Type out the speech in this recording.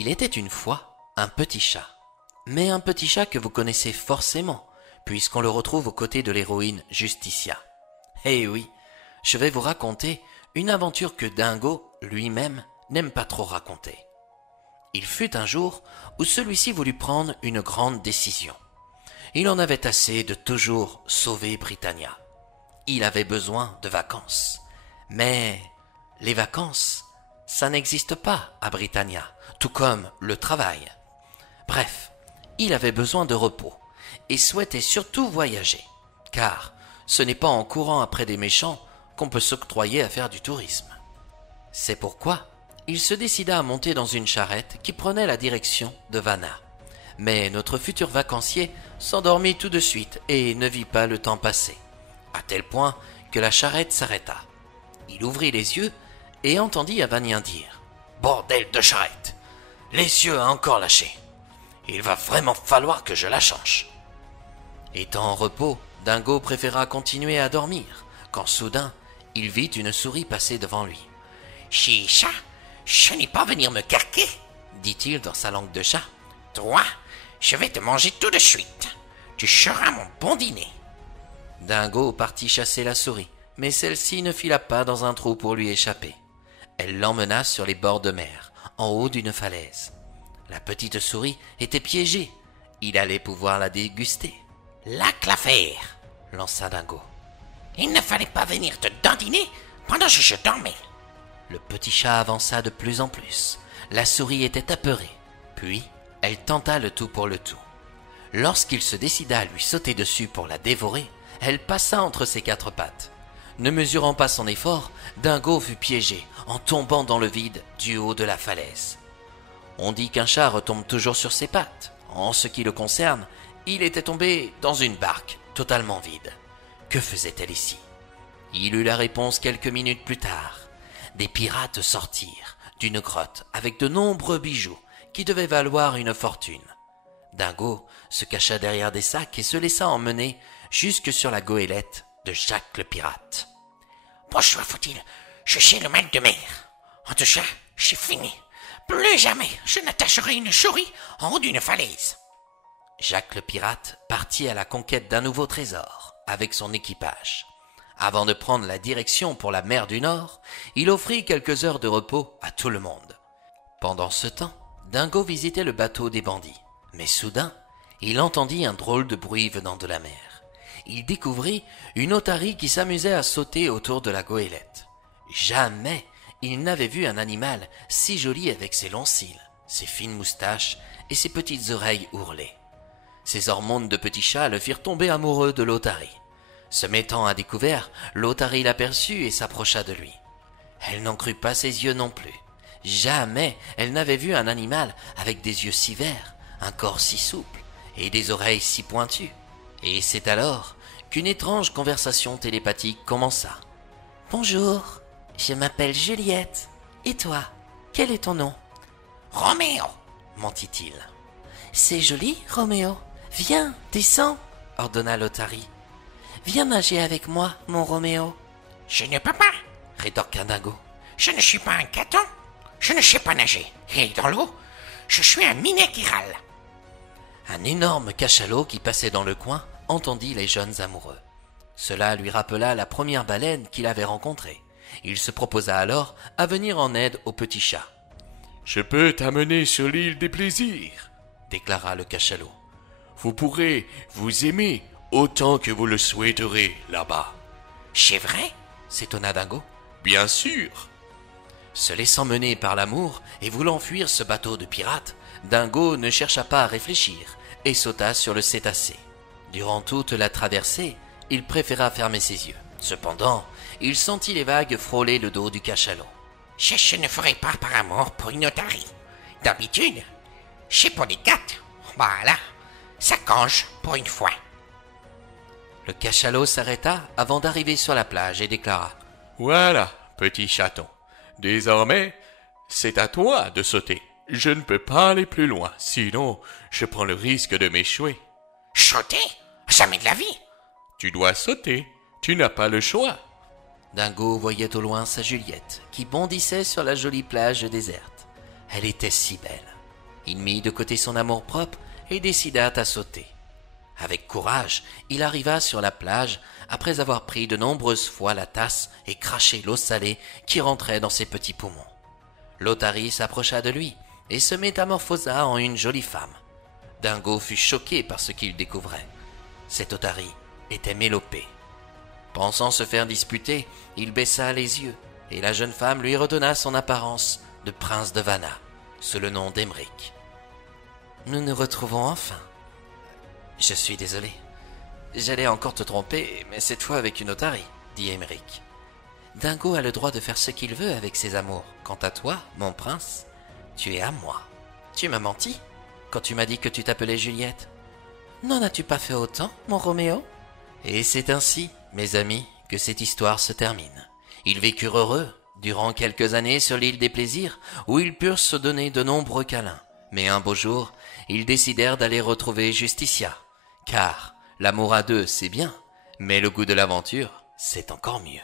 Il était une fois un petit chat. Mais un petit chat que vous connaissez forcément, puisqu'on le retrouve aux côtés de l'héroïne Justicia. Eh oui, je vais vous raconter une aventure que Dingo, lui-même, n'aime pas trop raconter. Il fut un jour où celui-ci voulut prendre une grande décision. Il en avait assez de toujours sauver Britannia. Il avait besoin de vacances. Mais les vacances, ça n'existe pas à Britannia, tout comme le travail. Bref, il avait besoin de repos et souhaitait surtout voyager, car ce n'est pas en courant après des méchants qu'on peut s'octroyer à faire du tourisme. C'est pourquoi il se décida à monter dans une charrette qui prenait la direction de Vanna. Mais notre futur vacancier s'endormit tout de suite et ne vit pas le temps passer, à tel point que la charrette s'arrêta. Il ouvrit les yeux et entendit Avanien dire « Bordel de charrette! L'essieu a encore lâché. Il va vraiment falloir que je la change. » Étant en repos, Dingo préféra continuer à dormir, quand soudain, il vit une souris passer devant lui. « Chicha, je n'ai pas venir me carquer, dit-il dans sa langue de chat. Toi, je vais te manger tout de suite. Tu seras mon bon dîner. Dingo partit chasser la souris, mais celle-ci ne fila pas dans un trou pour lui échapper. Elle l'emmena sur les bords de mer, en haut d'une falaise. La petite souris était piégée. Il allait pouvoir la déguster. Lac l'affaire, lança Dingo. Il ne fallait pas venir te dandiner pendant que je dormais. Le petit chat avança de plus en plus. La souris était apeurée. Puis, elle tenta le tout pour le tout. Lorsqu'il se décida à lui sauter dessus pour la dévorer, elle passa entre ses quatre pattes. Ne mesurant pas son effort, Dingo fut piégé en tombant dans le vide du haut de la falaise. On dit qu'un chat retombe toujours sur ses pattes. En ce qui le concerne, il était tombé dans une barque totalement vide. Que faisait-elle ici? Il eut la réponse quelques minutes plus tard. Des pirates sortirent d'une grotte avec de nombreux bijoux qui devaient valoir une fortune. Dingo se cacha derrière des sacs et se laissa emmener jusque sur la goélette de Jacques le pirate. « Pourquoi faut-il chercher le mal de mer? En tout cas, j'ai fini. Plus jamais je n'attacherai une souris en haut d'une falaise. » Jacques le pirate partit à la conquête d'un nouveau trésor avec son équipage. Avant de prendre la direction pour la mer du Nord, il offrit quelques heures de repos à tout le monde. Pendant ce temps, Dingo visitait le bateau des bandits. Mais soudain, il entendit un drôle de bruit venant de la mer. Il découvrit une otarie qui s'amusait à sauter autour de la goélette. Jamais il n'avait vu un animal si joli avec ses longs cils, ses fines moustaches et ses petites oreilles ourlées. Ses hormones de petit chat le firent tomber amoureux de l'otarie. Se mettant à découvert, l'otarie l'aperçut et s'approcha de lui. Elle n'en crut pas ses yeux non plus. Jamais elle n'avait vu un animal avec des yeux si verts, un corps si souple et des oreilles si pointues. Et c'est alors qu'une étrange conversation télépathique commença. « Bonjour, je m'appelle Juliette. Et toi, quel est ton nom ?»« Roméo, mentit-il. »« C'est joli, Roméo. Viens, descends, ordonna l'otarie. Viens nager avec moi, mon Roméo. »« Je ne peux pas, rétorqua Dingo. Je ne suis pas un caton. Je ne sais pas nager. Et dans l'eau, je suis un minet qui râle. » Un énorme cachalot qui passait dans le coin entendit les jeunes amoureux. Cela lui rappela la première baleine qu'il avait rencontrée. Il se proposa alors à venir en aide au petit chat. « Je peux t'amener sur l'île des plaisirs, » déclara le cachalot. « Vous pourrez vous aimer autant que vous le souhaiterez là-bas. »« C'est vrai ?» s'étonna Dingo. « Bien sûr !» Se laissant mener par l'amour et voulant fuir ce bateau de pirates, Dingo ne chercha pas à réfléchir et sauta sur le cétacé. Durant toute la traversée, il préféra fermer ses yeux. Cependant, il sentit les vagues frôler le dos du cachalot. « Je ne ferai pas par amour pour une otarie. D'habitude, c'est pour des gâtes. Voilà, ça cange pour une fois. » Le cachalot s'arrêta avant d'arriver sur la plage et déclara « Voilà, petit chaton. Désormais, c'est à toi de sauter. Je ne peux pas aller plus loin, sinon je prends le risque de m'échouer. »« Sauter? Jamais de la vie !»« Tu dois sauter, tu n'as pas le choix. » Dingo voyait au loin sa Juliette, qui bondissait sur la jolie plage déserte. Elle était si belle. Il mit de côté son amour-propre et décida à sauter. Avec courage, il arriva sur la plage après avoir pris de nombreuses fois la tasse et craché l'eau salée qui rentrait dans ses petits poumons. L'otarie s'approcha de lui et se métamorphosa en une jolie femme. Dingo fut choqué par ce qu'il découvrait. Cette otarie était Mélopée. Pensant se faire disputer, il baissa les yeux et la jeune femme lui redonna son apparence de prince de Vanna, sous le nom d'Émeric. « Nous nous retrouvons enfin. Je suis désolé. J'allais encore te tromper, mais cette fois avec une otarie, dit Émeric. Dingo a le droit de faire ce qu'il veut avec ses amours. Quant à toi, mon prince, tu es à moi. Tu m'as menti quand tu m'as dit que tu t'appelais Juliette. N'en as-tu pas fait autant, mon Roméo? Et c'est ainsi, mes amis, que cette histoire se termine. Ils vécurent heureux durant quelques années sur l'île des plaisirs, où ils purent se donner de nombreux câlins. Mais un beau jour, ils décidèrent d'aller retrouver Justicia, car l'amour à deux, c'est bien, mais le goût de l'aventure, c'est encore mieux.